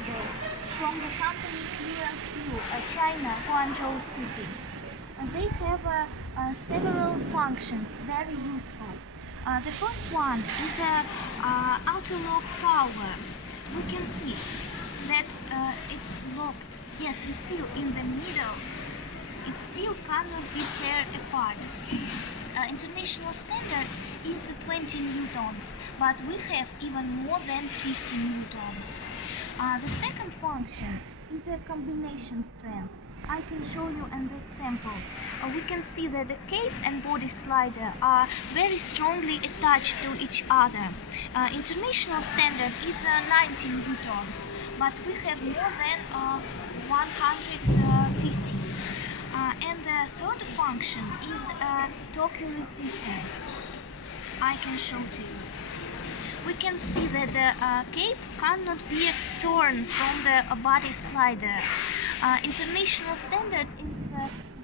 sliders from the company China, Guangzhou City. They have several functions, very useful. The first one is auto-lock power. We can see that it's locked. Yes, it's still in the middle. It still cannot be tear apart. International standard is 20 newtons, but we have even more than 50 newtons. The second function is a combination strength. I can show you in this sample. We can see that the cape and body slider are very strongly attached to each other. International standard is 90 newtons, but we have more than 150. And the third function is torque resistance. I can show to you. We can see that the cape cannot be torn from the body slider. International standard is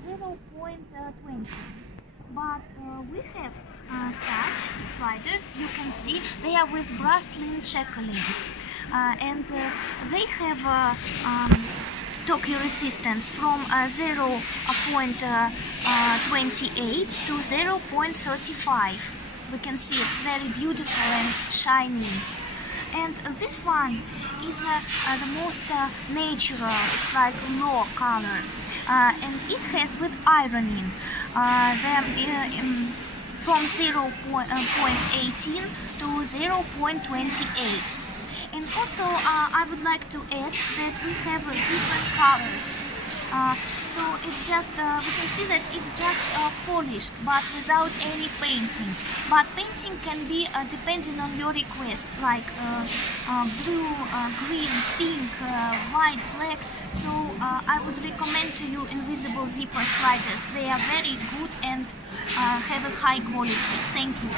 0.20, but we have such sliders. You can see they are with brass link checkling, and they have torque resistance from 0.28 to 0.35. We can see it's very beautiful and shiny. And this one is the most natural, it's like raw color. And it has with ironing from 0.18 to 0.28. And also I would like to add that we have different colors. So it's just, we can see that it's just polished, but without any painting. But painting can be depending on your request, like blue, green, pink, white, black. So I would recommend to you invisible zipper sliders. They are very good and have a high quality. Thank you.